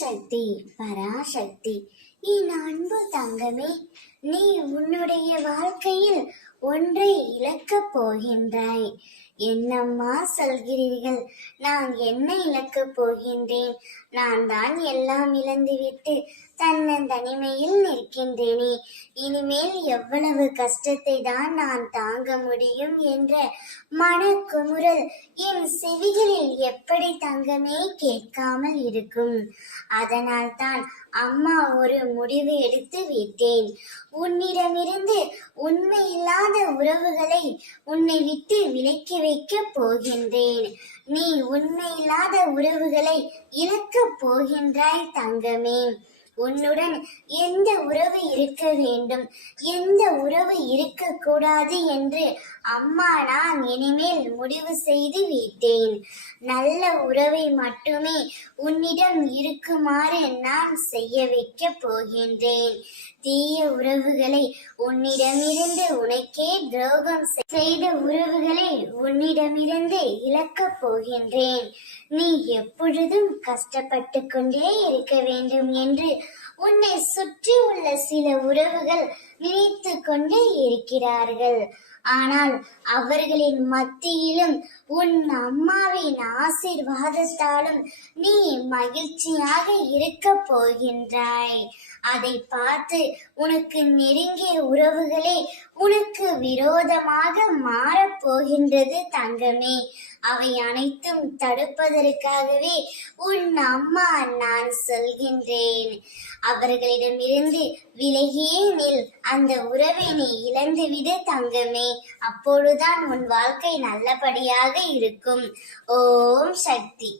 சக்தி, பராசக்தி. என் அன்பு தங்கமே, நீ உன்னுடைய வாழ்க்கையில் ஒன்றை இழக்கப் போகின்றாய். என்னம்மா சொல்கிறீர்கள்? நான் என்ன இழக்கப் போகின்றேன்? நான் தான் எல்லாம் இழந்துவிட்டு தனிமையில் நிற்கின்றேனே. இனிமேல் எவ்வளவு கஷ்டத்தை தான் நான் தாங்க முடியும் என்ற மனக்குமுறல் என் செவிகளில் எப்படி தங்கமே கேட்காமல் இருக்கும்? அதனால் தான் அம்மா ஒரு முடிவு எடுத்து விட்டேன். உன்னிடமிருந்து உண்மையில்லாத உறவுகளை உன்னை விட்டு விலக்கி வைக்கப் போகின்றேன். நீ உண்மையில்லாத உறவுகளை இழக்கப் போகின்றாய் தங்கமே. உன்னுடன் எந்த உறவு இருக்க வேண்டும், எந்த உறவு இருக்கக்கூடாது என்று அம்மா நான் இனிமேல் முடிவு செய்து விட்டேன். நல்ல உறவை மட்டுமே உன்னிடம் இருக்குமாறு நான் செய்ய வைக்கப் போகின்றேன். தீய உறவுகளை உன்னிடமிருந்து, உனக்கே துரோகம் செய்த உறவுகளை உன்னிடமிருந்து இழக்கப் போகின்றேன். நீ எப்பொழுதும் கஷ்டப்பட்டு கொண்டே இருக்க வேண்டும் என்று உன்னை சுற்றி உள்ள சில உறவுகள் நினைத்து கொண்டே இருக்கிறார்கள். ஆனால் அவர்களின் மத்தியிலும் உன் அம்மாவின் ஆசீர்வாதத்தாலும் நீ மகிழ்ச்சியாக இருக்க போகின்றாய். அதை பார்த்து உனக்கு நெருங்கிய உறவுகளே உனக்கு விரோதமாக மாறப்போகின்றது தங்கமே. அவை அனைத்தும் தடுப்பதற்காகவே உன் அம்மா நான் சொல்கின்றேன். அவர்களிடமிருந்து விலகியே நில். அந்த உறவை நீ இழந்துவிடு தங்கமே. அப்பொழுதுதான் உன் வாழ்க்கை நல்லபடியாக இருக்கும். ஓம் சக்தி.